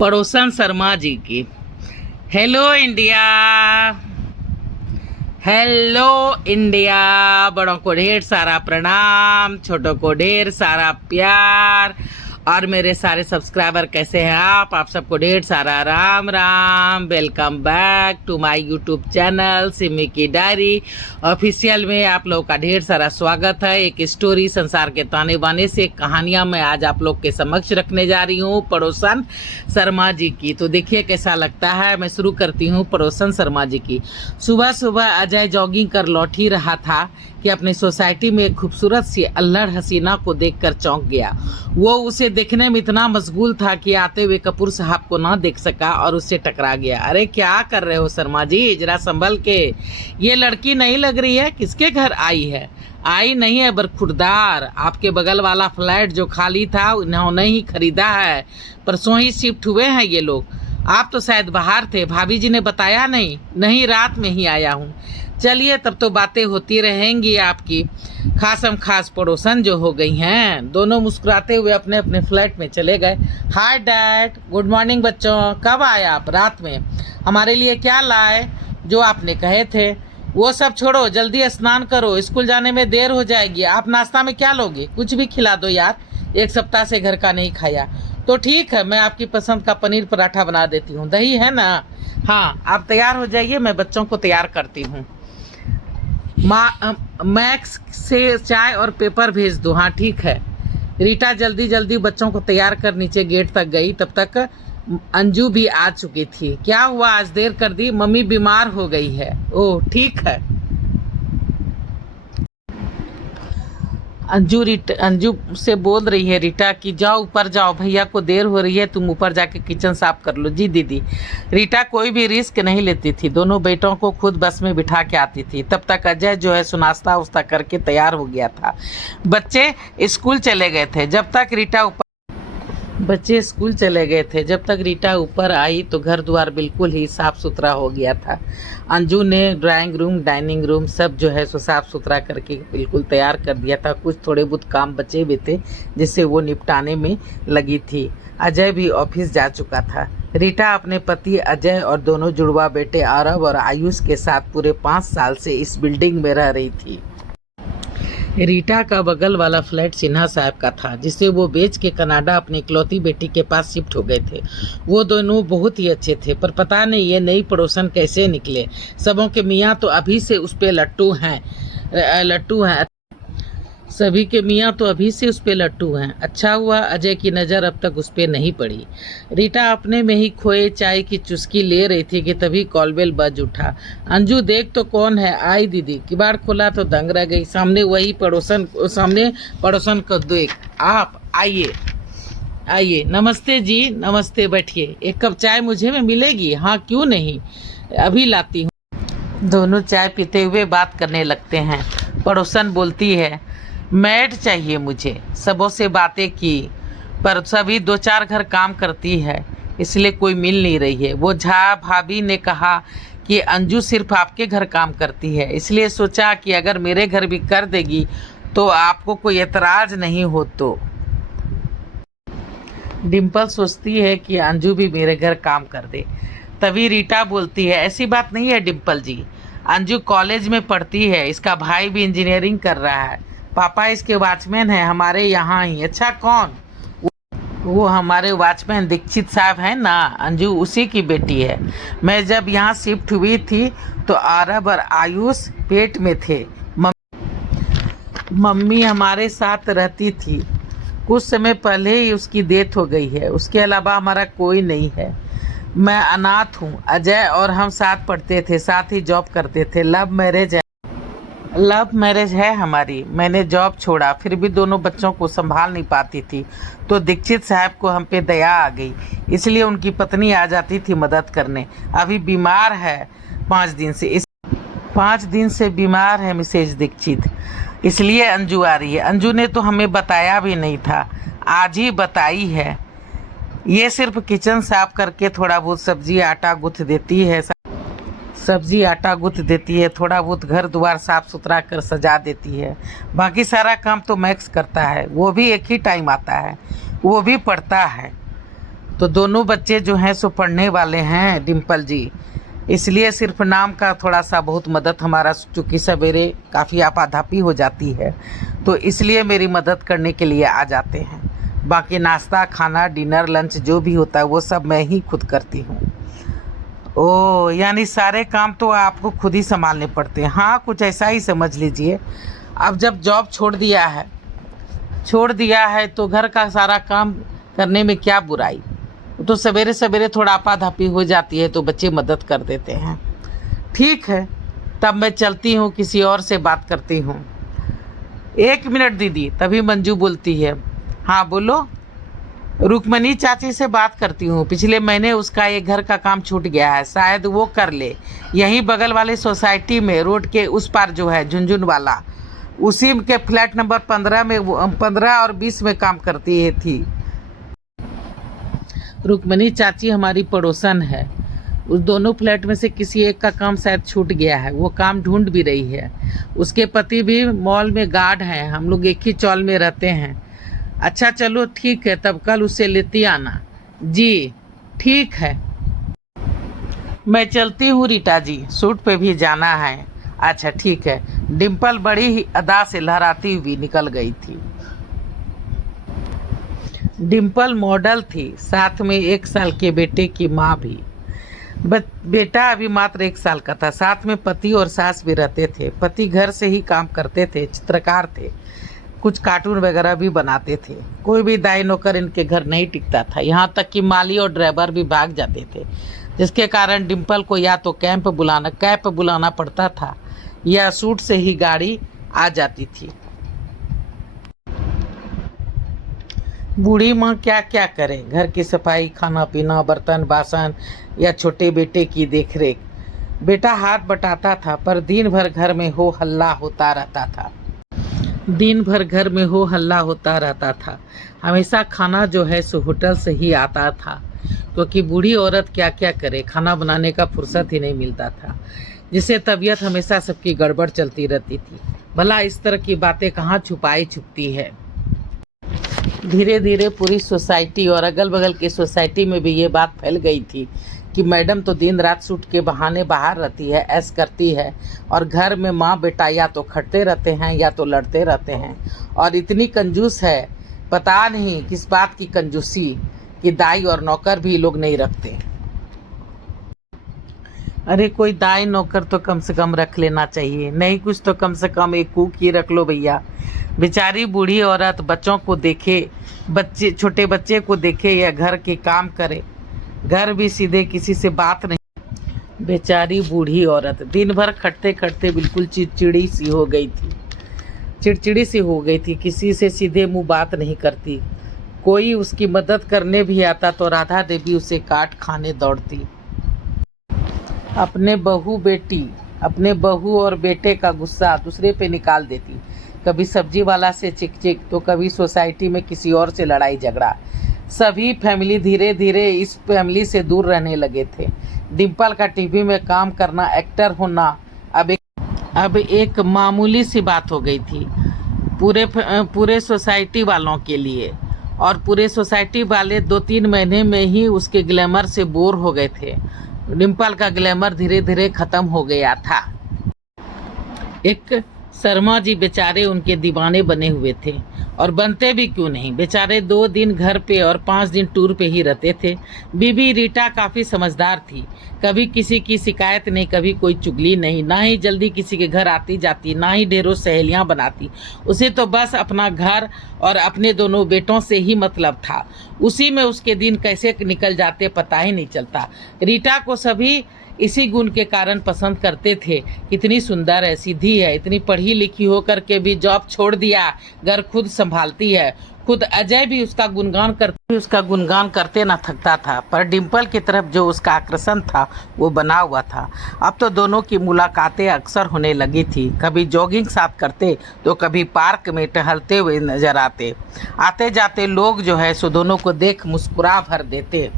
पड़ोसन शर्मा जी की। Hello India, hello India. बड़ों को ढेर सारा प्रणाम, छोटों को ढेर सारा प्यार। और मेरे सारे सब्सक्राइबर कैसे हैं आप सबको ढेर सारा राम राम। Welcome back to my YouTube channel Simi की डायरी ऑफिशियल में आप लोगों का ढेर सारा स्वागत है। एक स्टोरी संसार के ताने बाने से कहानियां मैं आज आप लोग के समक्ष रखने जा रही हूँ पड़ोसन शर्मा जी की। तो देखिए कैसा लगता है। मैं शुरू करती हूँ पड़ोसन शर्मा जी की। सुबह सुबह अजय जॉगिंग कर लौट ही रहा था कि अपनी सोसाइटी में एक खूबसूरत सी अल्हड़ हसीना को देखकर चौंक गया। वो उसे देखने में इतना मशगूल था कि आते हुए कपूर साहब को ना देख सका और उससे टकरा गया। अरे क्या कर रहे हो शर्मा जी, जरा संभल के। ये लड़की नहीं लग रही है, किसके घर आई है? आई नहीं है बरखुरदार, आपके बगल वाला फ्लैट जो खाली था उन्होंने ही खरीदा है। परसों ही शिफ्ट हुए हैं ये लोग। आप तो शायद बाहर थे, भाभी जी ने बताया नहीं? नहीं, रात में ही आया हूँ। चलिए तब तो बातें होती रहेंगी आपकी। खासम खास पड़ोसन जो हो गई हैं। दोनों मुस्कुराते हुए अपने अपने फ्लैट में चले गए। हाय डैड, गुड मॉर्निंग बच्चों। कब आए आप? रात में। हमारे लिए क्या लाए? जो आपने कहे थे। वो सब छोड़ो, जल्दी स्नान करो, स्कूल जाने में देर हो जाएगी। आप नाश्ता में क्या लोगे? कुछ भी खिला दो यार, एक सप्ताह से घर का नहीं खाया। तो ठीक है, मैं आपकी पसंद का पनीर पराठा बना देती हूँ। दही है ना? हाँ, आप तैयार हो जाइए, मैं बच्चों को तैयार करती हूँ। मैक्स से चाय और पेपर भेज दो। हाँ ठीक है। रीटा जल्दी जल्दी बच्चों को तैयार कर नीचे गेट तक गई। तब तक अंजू भी आ चुकी थी। क्या हुआ, आज देर कर दी? मम्मी बीमार हो गई है। ओह ठीक है। अंजू से बोल रही है रीटा कि जाओ ऊपर जाओ, भैया को देर हो रही है, तुम ऊपर जाके किचन साफ कर लो। जी दीदी। रीटा कोई भी रिस्क नहीं लेती थी, दोनों बेटों को खुद बस में बिठा के आती थी। तब तक अजय जो है सुनाश्ता उस्ता करके तैयार हो गया था। बच्चे स्कूल चले गए थे जब तक रीटा ऊपर आई तो घर द्वार बिल्कुल ही साफ सुथरा हो गया था। अंजू ने ड्राइंग रूम डाइनिंग रूम सब जो है सो साफ सुथरा करके बिल्कुल तैयार कर दिया था। कुछ थोड़े बहुत काम बचे हुए थे जिससे वो निपटाने में लगी थी। अजय भी ऑफिस जा चुका था। रीटा अपने पति अजय और दोनों जुड़वा बेटे आरव और आयुष के साथ पूरे 5 साल से इस बिल्डिंग में रह रही थी। रीटा का बगल वाला फ्लैट सिन्हा साहब का था, जिसे वो बेच के कनाडा अपनी इकलौती बेटी के पास शिफ्ट हो गए थे। वो दोनों बहुत ही अच्छे थे, पर पता नहीं ये नई पड़ोसन कैसे निकले। सबों के मियाँ तो अभी से उस पे लट्टू हैं। सभी के मियाँ तो अभी से उस पे लट्टू हैं। अच्छा हुआ अजय की नज़र अब तक उस पे नहीं पड़ी। रीटा अपने में ही खोए चाय की चुस्की ले रही थी कि तभी कॉलबेल बज उठा। अंजू देख तो कौन है। आई दीदी। किवाड़ खोला तो दंग रह गई। सामने पड़ोसन को देख। आप आइए। नमस्ते जी। नमस्ते, बैठिए। एक कप चाय मुझे में मिलेगी? हाँ क्यों नहीं, अभी लाती हूँ। दोनों चाय पीते हुए बात करने लगते हैं। पड़ोसन बोलती है, मैड चाहिए मुझे। सबों से बातें की पर सभी 2-4 घर काम करती है, इसलिए कोई मिल नहीं रही है। वो झा भाभी ने कहा कि अंजू सिर्फ आपके घर काम करती है, इसलिए सोचा कि अगर मेरे घर भी कर देगी तो आपको कोई एतराज नहीं हो। तो डिम्पल सोचती है कि अंजू भी मेरे घर काम कर दे। तभी रीटा बोलती है, ऐसी बात नहीं है डिम्पल जी, अंजू कॉलेज में पढ़ती है, इसका भाई भी इंजीनियरिंग कर रहा है, पापा इसके वॉचमैन हैं हमारे यहाँ ही। अच्छा कौन? वो हमारे वॉचमैन दीक्षित साहब हैं ना, अंजू उसी की बेटी है। मैं जब यहाँ शिफ्ट हुई थी तो आरब और आयुष पेट में थे। मम्मी हमारे साथ रहती थी, कुछ समय पहले ही उसकी डेथ हो गई है। उसके अलावा हमारा कोई नहीं है। मैं अनाथ हूँ। अजय और हम साथ पढ़ते थे, साथ ही जॉब करते थे। लव मैरिज है हमारी। मैंने जॉब छोड़ा, फिर भी दोनों बच्चों को संभाल नहीं पाती थी तो दीक्षित साहब को हम पे दया आ गई, इसलिए उनकी पत्नी आ जाती थी मदद करने। अभी बीमार है 5 दिन से बीमार है मिसेज दीक्षित, इसलिए अंजू आ रही है। अंजू ने तो हमें बताया भी नहीं था, आज ही बताई है। ये सिर्फ किचन साफ करके थोड़ा बहुत सब्जी आटा गूँथ देती है, थोड़ा बहुत घर द्वार साफ सुथरा कर सजा देती है। बाकी सारा काम तो मैक्स करता है, वो भी एक ही टाइम आता है, वो भी पढ़ता है। तो दोनों बच्चे जो हैं सो पढ़ने वाले हैं डिम्पल जी, इसलिए सिर्फ नाम का थोड़ा सा बहुत मदद हमारा, चूँकि सवेरे काफ़ी आपाधापी हो जाती है तो इसलिए मेरी मदद करने के लिए आ जाते हैं। बाकी नाश्ता खाना डिनर लंच जो भी होता है वो सब मैं ही खुद करती हूँ। ओ यानी सारे काम तो आपको खुद ही संभालने पड़ते हैं। हाँ, कुछ ऐसा ही समझ लीजिए। अब जब जॉब छोड़ दिया है तो घर का सारा काम करने में क्या बुराई। तो सवेरे सवेरे थोड़ा आपाधापी हो जाती है तो बच्चे मदद कर देते हैं। ठीक है, तब मैं चलती हूँ, किसी और से बात करती हूँ। 1 मिनट दीदी। तभी मंजू बोलती है, हाँ बोलो। रुक्मणी चाची से बात करती हूँ, पिछले महीने उसका एक घर का काम छूट गया है, शायद वो कर ले। यहीं बगल वाले सोसाइटी में रोड के उस पार जो है झुनझुन वाला, उसी के फ्लैट नंबर 15 में 15 और 20 में काम करती है थी। रुक्मणी चाची हमारी पड़ोसन है। उस दोनों फ्लैट में से किसी एक का काम शायद छूट गया है, वो काम ढूंढ भी रही है। उसके पति भी मॉल में गार्ड हैं, हम लोग एक ही चौल में रहते हैं। अच्छा चलो ठीक है, तब कल उससे लेती आना। जी ठीक है, मैं चलती हूँ रीटा जी, सूट पे भी जाना है। अच्छा ठीक है। डिम्पल बड़ी ही अदा से लहराती हुई निकल गई थी। डिम्पल मॉडल थी, साथ में 1 साल के बेटे की माँ भी। बेटा अभी मात्र 1 साल का था। साथ में पति और सास भी रहते थे। पति घर से ही काम करते थे, चित्रकार थे, कुछ कार्टून वगैरह भी बनाते थे। कोई भी दाई नौकर इनके घर नहीं टिकता था, यहाँ तक कि माली और ड्राइवर भी भाग जाते थे, जिसके कारण डिम्पल को या तो कैंप बुलाना पड़ता था या सूट से ही गाड़ी आ जाती थी। बूढ़ी माँ क्या क्या करे, घर की सफाई, खाना पीना, बर्तन बासन या छोटे बेटे की देखरेख। बेटा हाथ बटाता था, पर दिन भर घर में हो हल्ला होता रहता था। हमेशा खाना जो है सो होटल से ही आता था, क्योंकि बूढ़ी औरत क्या क्या करे, खाना बनाने का फुर्सत ही नहीं मिलता था, जिससे तबीयत हमेशा सबकी गड़बड़ चलती रहती थी। भला इस तरह की बातें कहाँ छुपती है। धीरे धीरे पूरी सोसाइटी और अगल बगल की सोसाइटी में भी ये बात फैल गई थी कि मैडम तो दिन रात सूट के बहाने बाहर रहती है, ऐश करती है, और घर में माँ बेटा या तो खटते रहते हैं या तो लड़ते रहते हैं। और इतनी कंजूस है, पता नहीं किस बात की कंजूसी कि दाई और नौकर भी लोग नहीं रखते। अरे कोई दाई नौकर तो कम से कम रख लेना चाहिए, नहीं कुछ तो कम से कम एक कुक ही रख लो भैया। बेचारी बूढ़ी औरत बच्चों को देखे, छोटे बच्चे को देखे या घर के काम करे, घर भी सीधे किसी से बात नहीं। बेचारी बूढ़ी औरत दिन भर खटते खटते बिल्कुल चिड़चिड़ी सी हो गई थी, किसी से सीधे मुंह बात नहीं करती। कोई उसकी मदद करने भी आता तो राधा देवी उसे काट खाने दौड़ती। अपने बहू और बेटे का गुस्सा दूसरे पे निकाल देती। कभी सब्जी वाला से चिक तो कभी सोसाइटी में किसी और से लड़ाई झगड़ा। सभी फैमिली धीरे धीरे इस फैमिली से दूर रहने लगे थे। डिम्पल का टीवी में काम करना, एक्टर होना अब एक मामूली सी बात हो गई थी पूरे सोसाइटी वालों के लिए। और पूरे सोसाइटी वाले 2-3 महीने में ही उसके ग्लैमर से बोर हो गए थे। डिम्पल का ग्लैमर धीरे धीरे खत्म हो गया था। एक शर्मा जी बेचारे उनके दीवाने बने हुए थे, और बनते भी क्यों नहीं। बेचारे 2 दिन घर पे और 5 दिन टूर पे ही रहते थे। बीबी रीटा काफ़ी समझदार थी, कभी किसी की शिकायत नहीं, कभी कोई चुगली नहीं, ना ही जल्दी किसी के घर आती जाती, ना ही ढेरों सहेलियां बनाती। उसे तो बस अपना घर और अपने दोनों बेटों से ही मतलब था। उसी में उसके दिन कैसे निकल जाते पता ही नहीं चलता। रीटा को सभी इसी गुण के कारण पसंद करते थे। कितनी सुंदर है, सीधी है, इतनी पढ़ी लिखी होकर के भी जॉब छोड़ दिया, घर खुद संभालती है। खुद अजय भी उसका गुणगान करते ना थकता था, पर डिम्पल की तरफ जो उसका आकर्षण था वो बना हुआ था। अब तो दोनों की मुलाकातें अक्सर होने लगी थी। कभी जॉगिंग साथ करते तो कभी पार्क में टहलते हुए नजर आते जाते लोग जो है सो दोनों को देख मुस्कुरा भर देते।